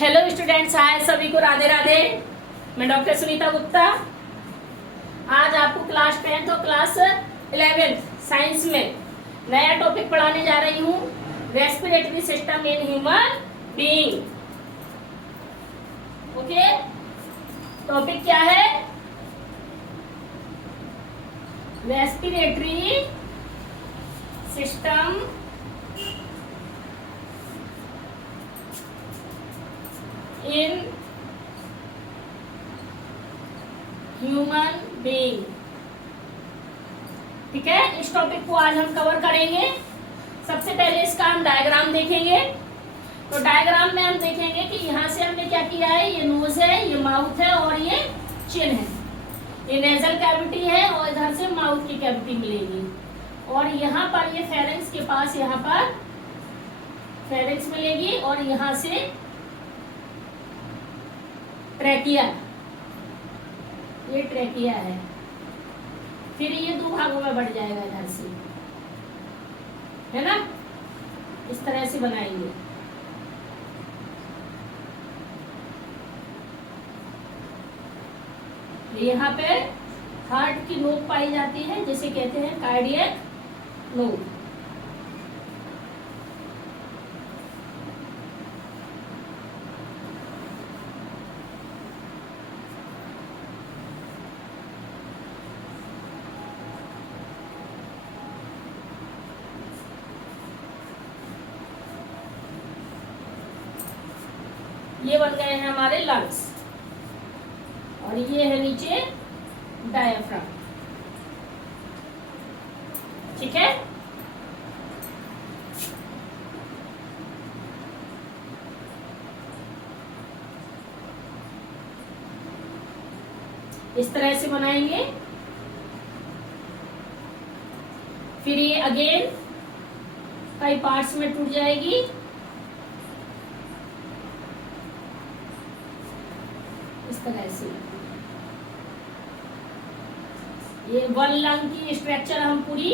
Hello students, हाय सभी को राधे राधे। मैं डॉक्टर सुनीता गुप्ता आज आपको क्लास 10th और क्लास 11th साइंस में नया टॉपिक पढ़ाने जा रही हूँ, respiratory system in human being. Okay, topic क्या है? Respiratory system in human being. ठीक है, इस टॉपिक को आज हम कवर करेंगे। सबसे पहले इसका हम डायग्राम देखेंगे। तो डायग्राम में हम देखेंगे कि यहाँ से हमने क्या किया है, ये नोज है, ये माउथ है और ये चिन है। ये नेजल कैविटी है और इधर से माउथ की कैविटी मिलेगी। और यहाँ पर ये फेरेंक्स के पास, यहाँ पर फेरेंक्स मिलेगी और यहाँ से ट्रैकिया, ये ट्रैकिया है। फिर ये दो भागों में बढ़ जाएगा इधर से, है ना। इस तरह से बनाएंगे। यहाँ पे हार्ट की नोक पाई जाती है, जिसे कहते हैं कार्डियक नोक। ये बन गए हैं हमारे लंग्स और ये है नीचे डायफ्राम। ठीक है, इस तरह से बनाएंगे। फिर ये अगेन कई पार्ट्स में टूट जाएगी। इस तरह से ये वन लंग की स्ट्रक्चर हम पूरी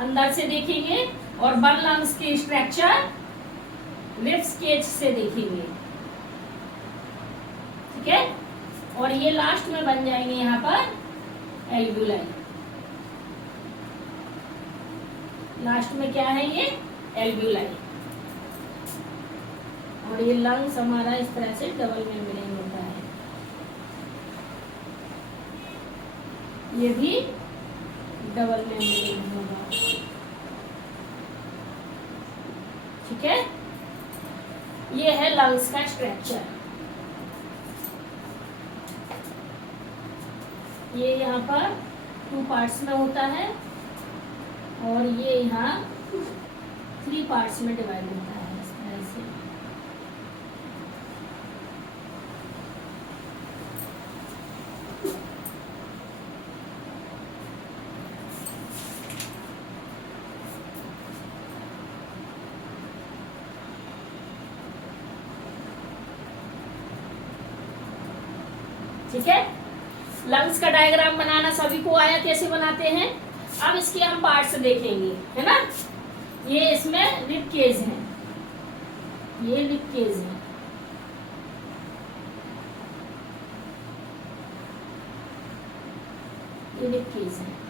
अंदर से देखेंगे और वन लंग्स की स्ट्रक्चर रिब केज से देखेंगे। ठीक है, और ये लास्ट में बन जाएंगे यहाँ पर एल्वियोलाई। लास्ट में क्या है, ये एल्वियोलाई। और ये लंग्स हमारा इस तरह से डबल मेम्ब्रेन होता है। ये भी डबल मेम्ब्रेन होगा। ठीक है, ये है लंग्स का स्ट्रक्चर। ये यहाँ पर 2 पार्ट्स में होता है और ये यहाँ 3 पार्ट्स में डिवाइड होता है। इस तरह से ठीक है, लंग्स का डायग्राम बनाना सभी को आया, कैसे बनाते हैं। अब इसके हम पार्ट्स देखेंगे, है ना। ये इसमें रिब केज है, ये रिब केज है। ये रिब केज है।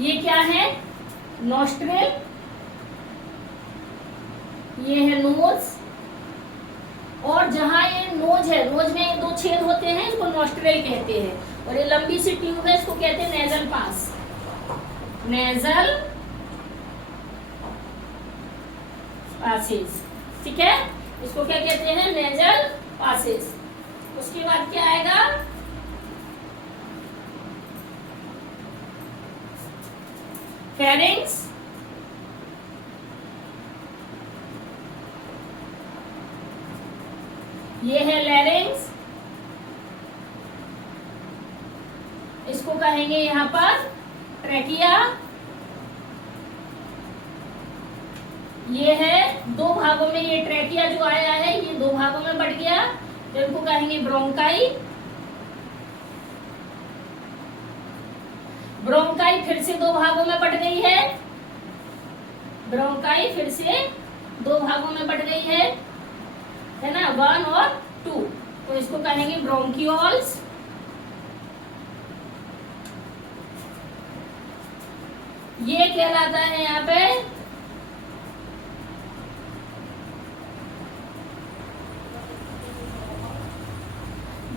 ये क्या है, नोस्ट्रिल। ये है नोज। और जहां ये नोज है, नोज में ये 2 छेद होते हैं, इसको नोस्ट्रिल कहते हैं। और ये लंबी सी ट्यूब है, इसको कहते हैं नेजल पास। Nasal Passage. ठीक है, इसको क्या कहते हैं, नेजल पासेज। उसके बाद क्या आएगा, फेरिंग्स। ये है लैरिंग्स, इसको कहेंगे यहाँ पर ट्रैकिया। ये है 2 भागों में, ये ट्रैकिया जो आया है ये 2 भागों में बढ़ गया, तो इनको कहेंगे ब्रोंकाई। ब्रोंकाई फिर से दो भागों में बट गई है, ब्रोंकाई फिर से दो भागों में बट गई है ना, 1 और 2। तो इसको कहेंगे ब्रोंकियोल्स। ये कहलाता है यहाँ पे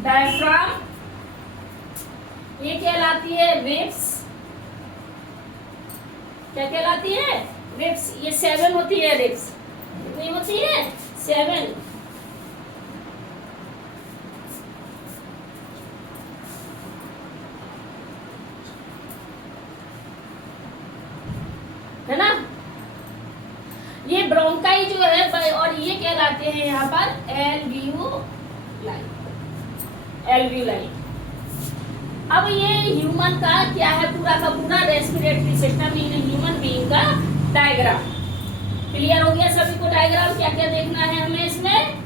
डायफ्राम, ये कहलाती है रिब्स। क्या कहलाती है? रिब्स। ये 7 होती है रिब्स। कितनी होती है? 7। है ना। ये ब्रोंकाई जो है, और ये कहलाते हैं यहाँ पर एल्वियोलाई, एल्वियोलाई। अब ये ह्यूमन का क्या है, पूरा का पूरा respiratory system in human being का डायग्राम। क्लियर हो गया सभी को? डायग्राम क्या क्या देखना है हमें इसमें?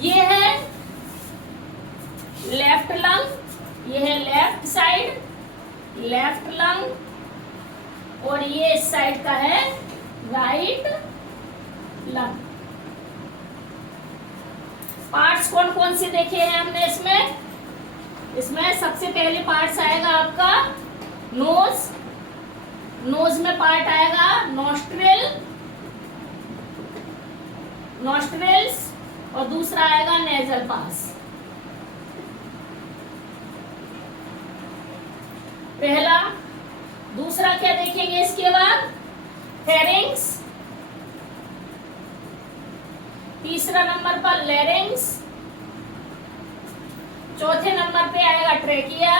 ये है लेफ्ट लंग, ये है लेफ्ट साइड, लेफ्ट लंग, और ये इस साइड का है राइट लंग। पार्ट्स कौन कौन से देखे हैं हमने इसमें? इसमें सबसे पहले पार्ट्स आएगा आपका नोज, नोज में पार्ट आएगा नॉस्ट्रिल, नॉस्ट्रिल्स, और दूसरा आएगा नेजल पास। पहला। दूसरा क्या देखेंगे इसके बाद? फेरिंग्स। तीसरा नंबर पर लेरिंग्स। चौथे नंबर पे आएगा ट्रेकिया।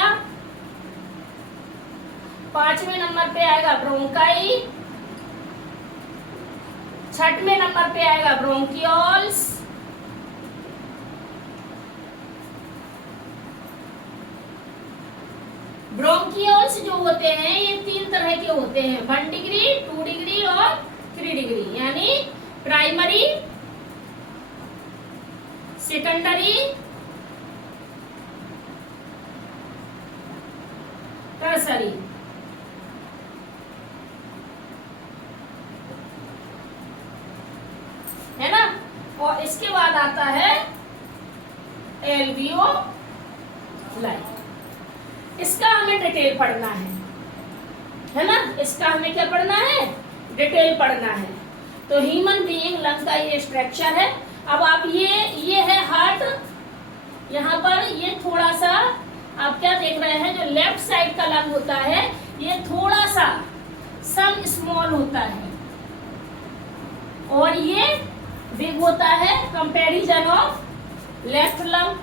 पांचवें नंबर पे आएगा ब्रोंकाई। छठवें नंबर पे आएगा ब्रोंकियोल्स। ब्रोंकियोल्स जो होते हैं ये 3 तरह के होते हैं, 1 डिग्री, 2 डिग्री और 3 डिग्री, यानी प्राइमरी, सेकेंडरी, टर्सरी। है ना। और इसके बाद आता है एल्वियोलाई। इसका हमें डिटेल पढ़ना है ना। इसका हमें क्या पढ़ना है? डिटेल पढ़ना है। तो ह्यूमन बीइंग लंग का ये स्ट्रक्चर है। अब आप ये है हार्ट, यहाँ पर ये थोड़ा सा आप क्या देख रहे हैं, जो लेफ्ट साइड का लंग होता है ये थोड़ा सा सम स्मॉल होता है, और ये बिग होता है कंपैरिजन ऑफ लेफ्ट लंग,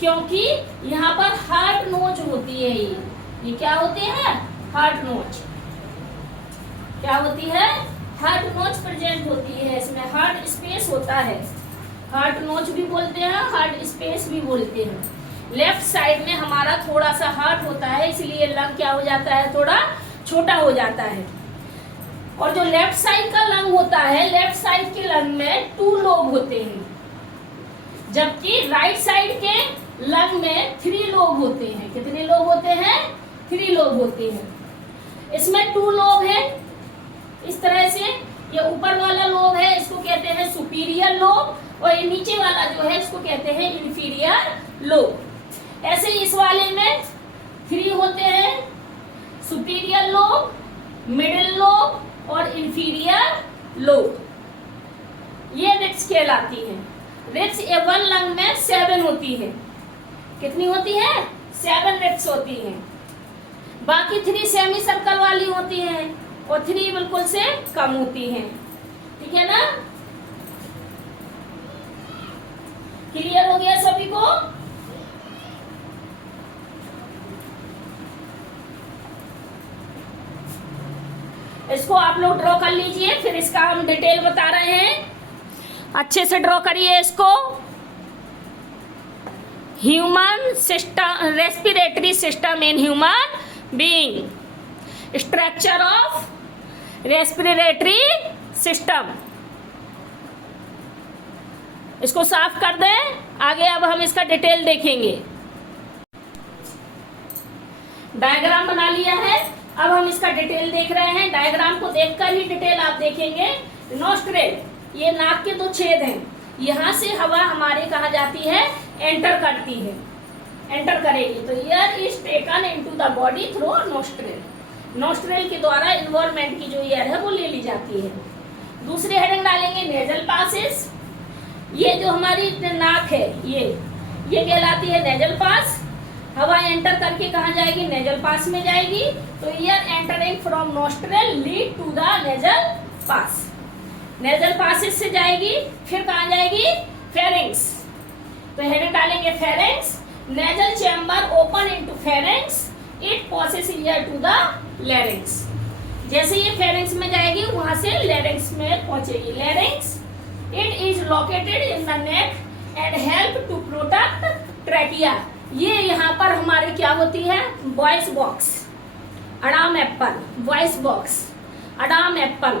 क्योंकि यहाँ पर हार्ट नोच होती है। ये क्या होती है? हार्ट नोच। क्या होती है? हार्ट नोच प्रेजेंट होती है इसमें। हार्ट स्पेस होता है, हार्ट नोच भी बोलते हैं, हार्ट स्पेस भी बोलते हैं। लेफ्ट साइड में हमारा थोड़ा सा हार्ट होता है, इसलिए लंग क्या हो जाता है? थोड़ा छोटा हो जाता है। और जो लेफ्ट साइड का लंग होता है, लेफ्ट साइड के लंग में 2 लोब होते हैं, जबकि राइट साइड के लंग में 3 लोब होते हैं। कितने लोब होते हैं? 3 लोब होते हैं। इसमें 2 लोब है इस तरह से। ये ऊपर वाला लोब है, इसको कहते हैं सुपीरियर लोब, और ये नीचे वाला जो है इसको कहते हैं इंफीरियर लोब। ऐसे इस वाले में 3 होते हैं, सुपीरियर लोब, मिडिल लोब और इंफीरियर लोब। ये रिब्स कहलाती है। रिब्स A1 लंग में 7 होती है। कितनी होती है? 7 रिब्स होती हैं। बाकी 3 सेमी सर्कल वाली होती हैं और 3 बिल्कुल से कम होती हैं। ठीक है ना। क्लियर हो गया सभी को? इसको आप लोग ड्रॉ कर लीजिए, फिर इसका हम डिटेल बता रहे हैं। अच्छे से ड्रॉ करिए इसको। Human system, respiratory system in human being, structure of respiratory system. इसको साफ कर दें, आगे अब हम इसका डिटेल देखेंगे। डायग्राम बना लिया है। अब हम इसका डिटेल देख रहे हैं। डायग्राम को देखकर ही डिटेल आप देखेंगे। नोस्ट्रेल, ये नाक के 2 छेद हैं, यहाँ से हवा हमारे कहा जाती है एंटर करती है, एंटर करेगी। तो air is taken into the body through nostril, nostril के द्वारा इन्वायरमेंट की जो एयर है वो ले ली जाती है। दूसरी हेडिंग डालेंगे नेजल पासेस। ये जो हमारी नाक है ये कहलाती है नेजल पास। हवा एंटर करके कहाँ जाएगी? नेजल पास में जाएगी। तो air entering from nostril lead to the nasal pass, nasal passes से जाएगी, फिर कहाँ जाएगी? फेरिंग्स। तो हेडिंग डालेंगे pharynx. Nasal chamber open into pharynx, it passes air to the larynx. जैसे ये फेरिंग्स में जाएगी वहां से लैरिंग्स में पहुंचेगी। Larynx, it is located in the neck and help to protect trachea. ये यहाँ पर हमारे क्या होती है? Voice box, Adam apple, voice box, Adam apple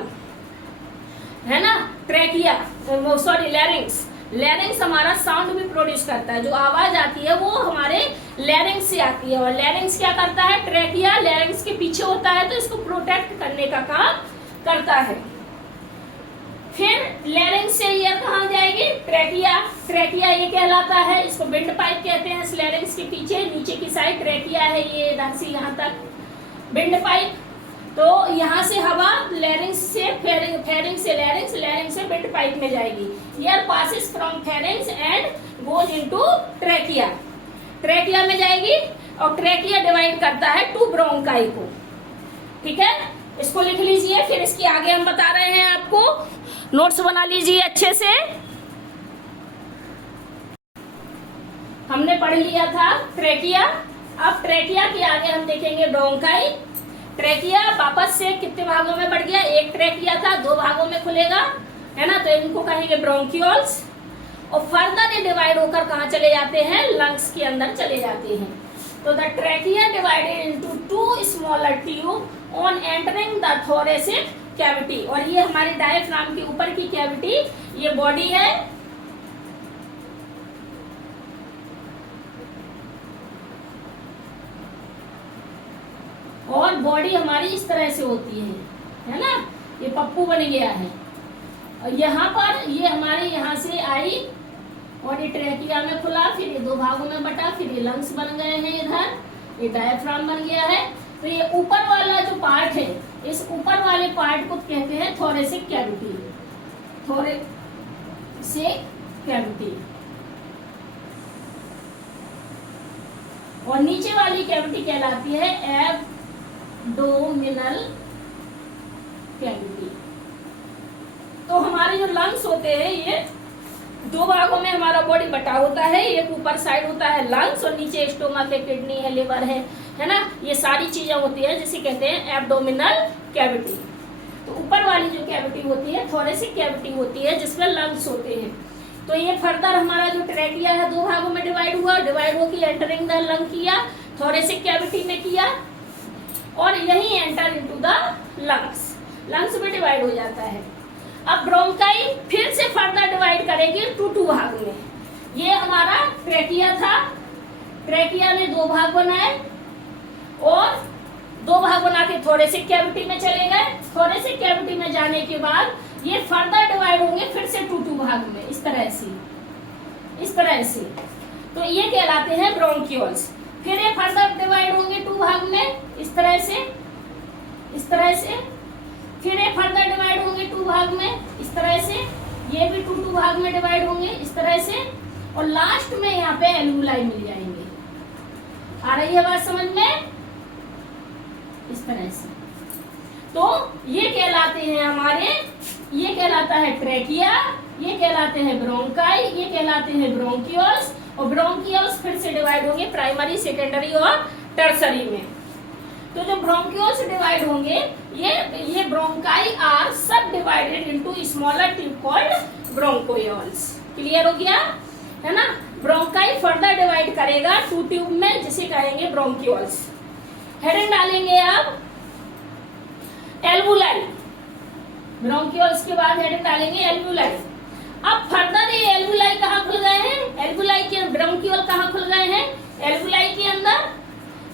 है ना। ट्रैकिया, सॉरी लैरिंग्स, लैरिंग्स हमारा साउंड भी प्रोड्यूस करता है। जो आवाज आती है वो हमारे लैरिंग्स से आती है। और लैरिंग्स क्या करता है? ट्रैकिया लैरिंग्स के पीछे होता है, तो इसको प्रोटेक्ट करने का काम करता है। फिर लैरिंग्स से एयर कहाँ जाएगी? ट्रैकिया, ट्रैकिया ये कहलाता है, इसको विंड पाइप कहते हैं। इस लैरिंग्स के पीछे नीचे की साइड ट्रैकिया है, ये इधर से यहाँ तक विंड पाइप। तो यहाँ से हवा लैरिंग्स से फेरिंग्स से लैरिंग्स, लैरिंग्स से विंड पाइप में जाएगी। Air passes from pharynx and goes into trachea, trachea में जाएगी। और ट्रैकिया डिवाइड करता है 2 ब्रोंकाई को, ठीक है। इसको लिख लीजिए, फिर इसकी आगे हम बता रहे हैं आपको, नोट्स बना लीजिए अच्छे से। हमने पढ़ लिया था ट्रैकिया। अब ट्रैकिया के आगे हम देखेंगे ब्रोंकाई। ट्रैकिया वापस से कितने भागों में बढ़ गया? एक ट्रैकिया था, 2 भागों में खुलेगा, है ना। तो इनको कहेंगे ब्रोंकियोल्स। और फर्दर ये डिवाइड होकर कहाँ चले जाते हैं? लंग्स के अंदर चले जाते हैं। तो the trachea divided into 2 smaller tube on entering the thoracic cavity. और ये हमारे डायफ्राम के ऊपर की कैविटी, ये बॉडी है। और बॉडी हमारी इस तरह से होती है ना। ये पप्पू बन गया है। और यहाँ पर ये हमारे यहाँ से आई और ये ट्रैकिया में खुला, फिर ये 2 भागों में बटा, फिर ये लंग्स बन गए हैं, इधर ये डायफ्राम बन गया है। तो ये ऊपर वाला जो पार्ट है, इस ऊपर वाले पार्ट को कहते हैं थोरेसिक कैविटी, थोरेसिक कैविटी। और नीचे वाली कैविटी कहलाती है एब्डोमिनल कैविटी। तो हमारे जो लंग्स होते हैं ये 2 भागों में हमारा बॉडी बटा होता है। एक ऊपर साइड होता है लंग्स और नीचे स्टोमक है, किडनी है, लिवर है ना। ये सारी चीजें होती है जिसे कहते हैं एब्डोमिनल कैविटी। तो ऊपर वाली जो कैविटी होती है थोरेसिक कैविटी होती है, जिसमें लंग्स होते हैं। तो ये फर्दर हमारा जो ट्रैकिया है 2 भागों में डिवाइड हुआ, डिवाइड होकर एंटरिंग द लंग किया, थोरेसिक कैविटी में किया, और यही enter into the lungs, lungs में डिवाइड हो जाता है। अब ब्रोंकाई फिर से फर्दर डिवाइड करेगी 2 भाग में। ये हमारा ट्रैकिया था, ट्रैकिया ने 2 भाग बनाए और 2 भाग बना के थोरेसिक कैविटी में चले गए। थोरेसिक कैविटी में जाने के बाद ये फर्दर डिवाइड होंगे फिर से 2 भाग में, इस तरह से। तो ये कहलाते हैं ब्रोंकियोल्स। फिर ये फर्दर डिवाइड होंगे 2 भाग में, इस तरह से। फिर ये फर्दर डिवाइड होंगे 2 भाग में, इस तरह से। ये भी 2 भाग में डिवाइड होंगे, इस तरह से। और लास्ट में यहाँ पे एल्वुलाई मिल जाएंगे। आ रही है बात समझ में? इस तरह से। तो ये कहलाते हैं हमारे, ये कहलाता है ट्रैकिया, ये कहलाते हैं ब्रोंकाई, ये कहलाते हैं ब्रोंकियोल्स। और ब्रोंकियोल्स फिर से डिवाइड होंगे प्राइमरी, सेकेंडरी और टर्सरी में। तो जो ब्रोंकियोल्स डिवाइड होंगे, ये bronchi are subdivided into smaller tube called bronchioles. Clear हो गया है ना। ब्रोंकाई फर्दर डिवाइड करेगा 2 ट्यूब में, जिसे कहेंगे ब्रोंकियोल्स। हेडिंग डालेंगे आप एल्वुलाई। ब्रोंकियोल्स के बाद हेडिंग डालेंगे एल्वुलाई। अब फर्दर ये एल्वुलाई कहाँ खुल गए हैं? एल्वुलाई के ब्रोंकियोल कहाँ खुल गए हैं? एल्वुलाई के अंदर।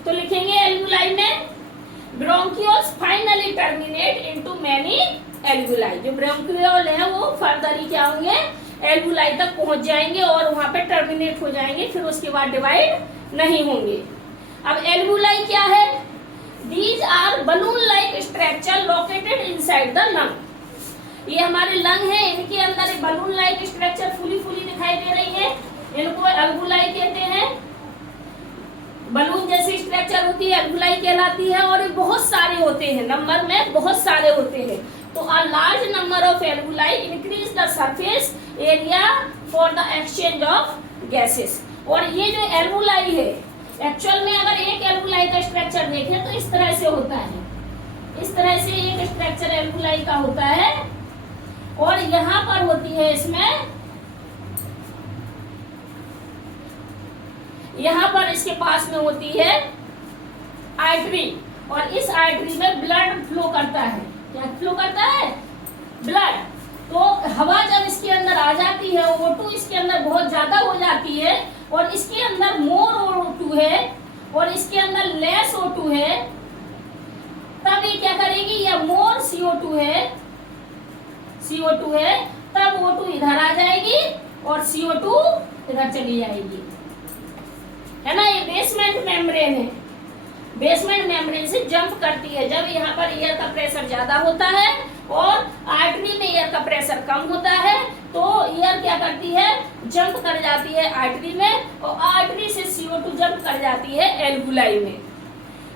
तो लिखेंगे एल्वुलाई में bronchioles finally terminate into many alveoli. जो ब्रोंकियोल है वो फर्दर ही क्या होंगे, एल्वुलाई तक पहुंच जाएंगे और वहां पे टर्मिनेट हो जाएंगे, फिर उसके बाद डिवाइड नहीं होंगे। अब एल्वुलाई क्या है? These are balloon like structure located inside the lung. ये हमारे लंग है, इनके अंदर एक बलून लाइक स्ट्रक्चर फूली फूली दिखाई दे रही है, इनको एल्वुलाई कहते हैं। बलून जैसी स्ट्रक्चर होती है, एल्वुलाई कहलाती है, और ये बहुत सारे होते हैं, नंबर में बहुत सारे होते हैं। तो a large number of alveoli increase the surface area for the exchange of gases. और ये जो एल्वुलाई है, एक्चुअल में अगर एक एल्वुलाई का स्ट्रक्चर देखें तो इस तरह से होता है, इस तरह से एक स्ट्रक्चर एल्वुलाई का होता है। और यहाँ पर होती है, इसमें यहाँ पर इसके पास में होती है आर्टरी, और इस आर्टरी में ब्लड फ्लो करता है। क्या फ्लो करता है? ब्लड। तो हवा जब इसके अंदर आ जाती है, O2 इसके अंदर बहुत ज्यादा हो जाती है, और इसके अंदर मोर O2 है और इसके अंदर लेस O2 है, तब ये क्या करेगी, ये मोर CO2 है, CO2 है, तब O2 इधर आ जाएगी और CO2 इधर चली जाएगी, है ना। ये बेसमेंट मेम्ब्रेन है, बेसमेंट मेम्ब्रेन से जंप करती है। जब यहाँ पर एयर का प्रेशर ज्यादा होता है और आर्टरी में एयर का प्रेशर कम होता है, तो एयर क्या करती है, जंप कर जाती है आर्टरी में, और आर्टरी से CO2 जंप कर जाती है एल्वुलाई में।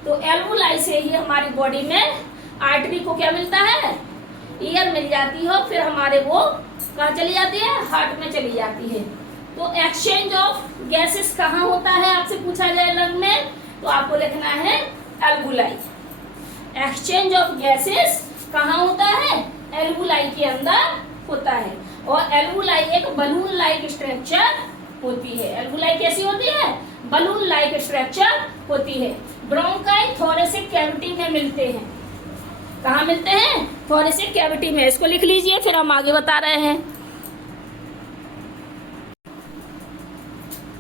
तो एल्वुलाई से ही हमारी बॉडी में आर्टरी को क्या मिलता है, एयर मिल जाती है, फिर हमारे वो कहाँ चली जाती है, हार्ट में चली जाती है। तो एक्सचेंज ऑफ गैसेस कहाँ होता है, आपसे पूछा जाए लंग में, तो आपको लिखना है एल्वुलाई। एक्सचेंज ऑफ गैसेस कहाँ होता है, एल्वुलाई के अंदर होता है। और एल्वुलाई एक बलून लाइक स्ट्रक्चर होती है। एल्वुलाई कैसी होती है, बलून लाइक स्ट्रक्चर होती है। ब्रोंकाई थोरेसिक कैविटी में मिलते हैं। कहाँ मिलते हैं, थोरेसिक कैविटी में। इसको लिख लीजिए, फिर हम आगे बता रहे हैं।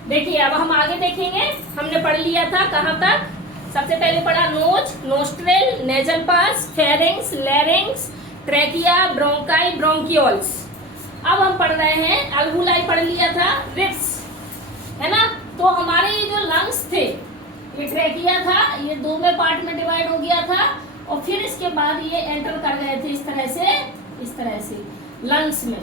देखिए अब हम आगे देखेंगे, हमने पढ़ लिया था कहाँ तक। सबसे पहले पढ़ा nose, nostril, nasal pass, pharynx, larynx, trachea, bronchi, bronchioles. अब हम पढ़ रहे हैं, एल्वुलाई पढ़ लिया था, रिब्स, है ना। तो हमारे ये जो लंग्स थे, ये ट्रैकिया था, ये दो में पार्ट में डिवाइड हो गया था, और फिर इसके बाद ये एंटर कर गए थे इस तरह से लंग्स में।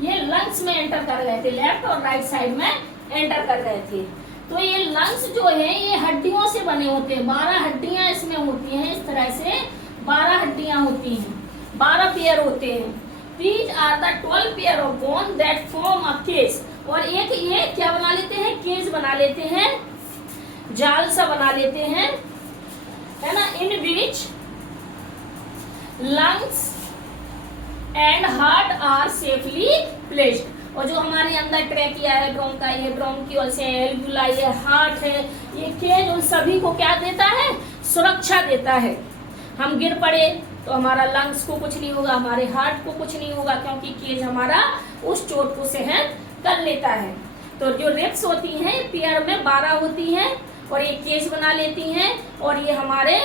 ये लंग्स में एंटर कर गए थे, लेफ्ट और राइट साइड में एंटर कर गए थे। तो ये लंग्स जो है ये हड्डियों से बने होते हैं, 12 हड्डियां इसमें होती हैं, इस तरह से 12 हड्डियां होती हैं, 12 पेयर होते हैं। These are the 12 pair of bone that form a cage। और एक ये क्या बना लेते हैं, केज बना लेते हैं, जाल सा बना लेते हैं, है ना। In which lungs and heart are safely placed. और जो हमारे अंदर ट्रैकिया है, ब्रोंकाई है, ब्रोंकियोल्स है, एल्वुलाई है, हार्ट है, ये केज उन सभी को क्या देता है, सुरक्षा देता है। हम गिर पड़े तो हमारा लंग्स को कुछ नहीं होगा, हमारे हार्ट को कुछ नहीं होगा, क्योंकि केज हमारा उस चोट को सहन कर लेता है। तो जो रिब्स होती हैं पेयर में 12 होती हैं, और ये केज बना लेती हैं, और ये हमारे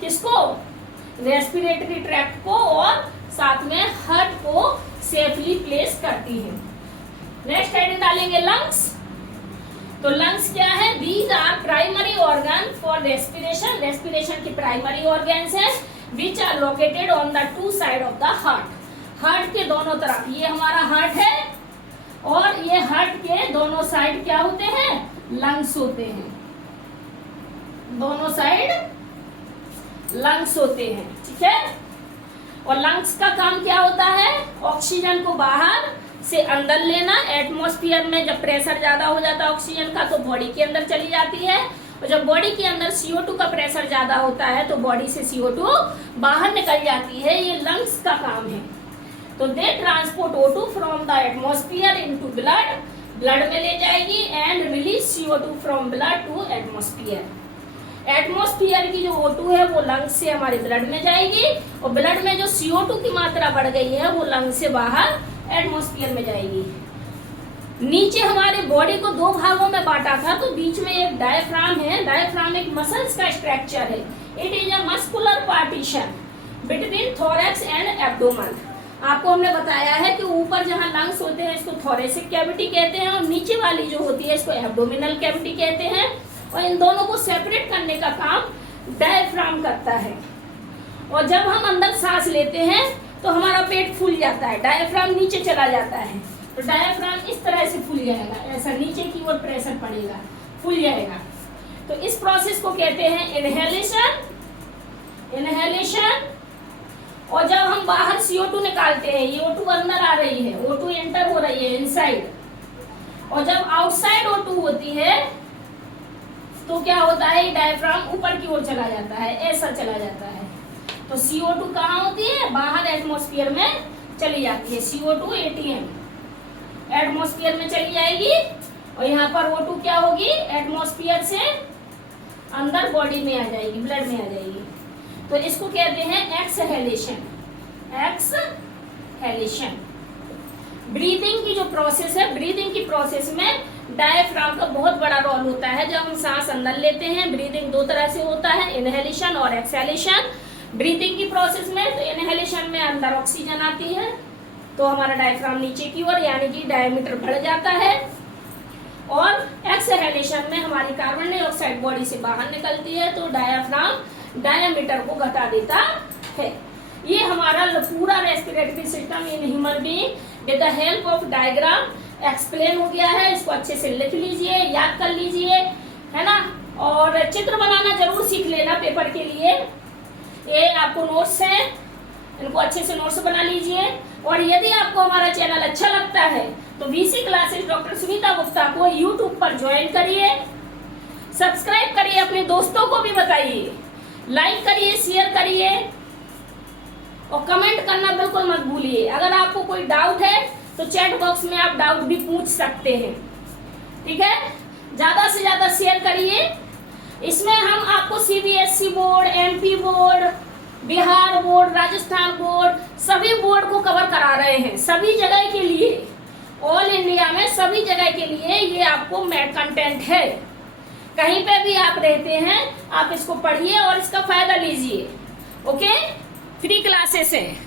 किसको, रेस्पिरेटरी ट्रैक्ट को और साथ में हार्ट को सेफली प्लेस करती है। नेक्स्ट हेडिंग डालेंगे लंग्स। तो लंग्स क्या है, these are primary organ for respiration. Respiration की प्राइमरी ऑर्गन्स है, which are located on the 2 side of the heart. Heart के दोनों तरफ, ये हमारा हार्ट है, और ये हार्ट के दोनों साइड क्या होते हैं, लंग्स होते हैं, दोनों साइड लंग्स होते हैं, ठीक है। और लंग्स का काम क्या होता है, ऑक्सीजन को बाहर से अंदर लेना। एटमॉस्फेयर में जब प्रेशर ज्यादा हो जाता है ऑक्सीजन का, तो बॉडी के अंदर चली जाती है, और जब बॉडी के अंदर CO2 का प्रेशर ज्यादा होता है तो बॉडी से CO2 बाहर निकल जाती है। ये लंग्स का काम है। तो they transport O2 from the atmosphere into blood, blood में ले जाएगी, and release CO2 from blood to atmosphere. Atmosphere की जो O2 है वो लंग्स से हमारे ब्लड में जाएगी, और ब्लड में जो CO2 की मात्रा बढ़ गई है वो लंग्स से बाहर एटमॉस्फेयर में जाएगी। नीचे हमारे बॉडी को दो भागों में बांटा था, तो बीच में एक डायफ्राम है। डायफ्राम एक मसल्स का स्ट्रक्चर है। It is a muscular partition between thorax and abdomen. आपको हमने बताया है कि ऊपर जहां लंग्स होते हैं इसको थोरेसिक कैविटी कहते हैं, और नीचे वाली जो होती है इसको एब्डोमिनल कैविटी कहते हैं। और इन दोनों को सेपरेट करने का काम डायफ्राम करता है। और जब हम अंदर सांस लेते हैं तो हमारा पेट फूल जाता है, डायफ्राम नीचे चला जाता है। तो डायफ्राम इस तरह से फूल जाएगा, ऐसा नीचे की ओर प्रेशर पड़ेगा, फूल जाएगा। तो इस प्रोसेस को कहते हैं इनहेलेशन। और जब हम बाहर CO2 निकालते हैं, ये O2 अंदर आ रही है, O2 एंटर हो रही है इनसाइड, और जब आउटसाइड O2 होती है तो क्या होता है, डायफ्राम ऊपर की ओर चला जाता है, ऐसा चला जाता है। तो CO2 कहाँ होती है, बाहर एटमॉस्फेयर में चली जाती है। CO2 ATM एटमॉस्फेयर में चली जाएगी, और यहाँ पर O2 क्या होगी, एटमॉस्फेयर से अंदर बॉडी में आ जाएगी, ब्लड में आ जाएगी। तो इसको कहते हैं एक्सहेलेशन। ब्रीदिंग की जो प्रोसेस है, ब्रीदिंग की प्रोसेस में डायफ्राम का बहुत बड़ा रोल होता है। जब हम सांस अंदर लेते हैं, ब्रीदिंग दो तरह से होता है, इनहेलेशन और एक्सहेलेशन। ब्रीदिंग की प्रोसेस में तो इनहेलेशन में अंदर ऑक्सीजन आती है, तो हमारा डायफ्राम नीचे की ओर यानी कि डायमीटर बढ़ जाता है, और एक्सहेलेशन में हमारी कार्बन डाइऑक्साइड बॉडी से बाहर निकलती है, तो डायफ्राम डायमीटर को घटा देता है। ये हमारा पूरा respiratory system in human being with the help of diagram explain हो गया है। इसको अच्छे से लिख लीजिए, याद कर लीजिए, है ना। और चित्र बनाना जरूर सीख लेना पेपर के लिए। ये आपको नोट्स हैं, इनको अच्छे से नोट्स बना लीजिए। और यदि आपको हमारा चैनल अच्छा लगता है तो VC classes doctor Sunita Gupta को YouTube पर ज्वाइन करिए, सब्सक्राइब करिए, अपने दोस्तों को भी बताइए, लाइक करिए, शेयर करिए, और कमेंट करना बिल्कुल मत भूलिए। अगर आपको कोई डाउट है तो चैट बॉक्स में आप डाउट भी पूछ सकते हैं, ठीक है। ज्यादा से ज्यादा शेयर करिए। इसमें हम आपको CBSE board, MP board, Bihar board, Rajasthan board, सभी बोर्ड को कवर करा रहे हैं, सभी जगह के लिए, ऑल इंडिया में सभी जगह के लिए ये आपको कंटेंट है। कहीं पे भी आप रहते हैं, आप इसको पढ़िए और इसका फायदा लीजिए। ओके, फ्री क्लासेस है।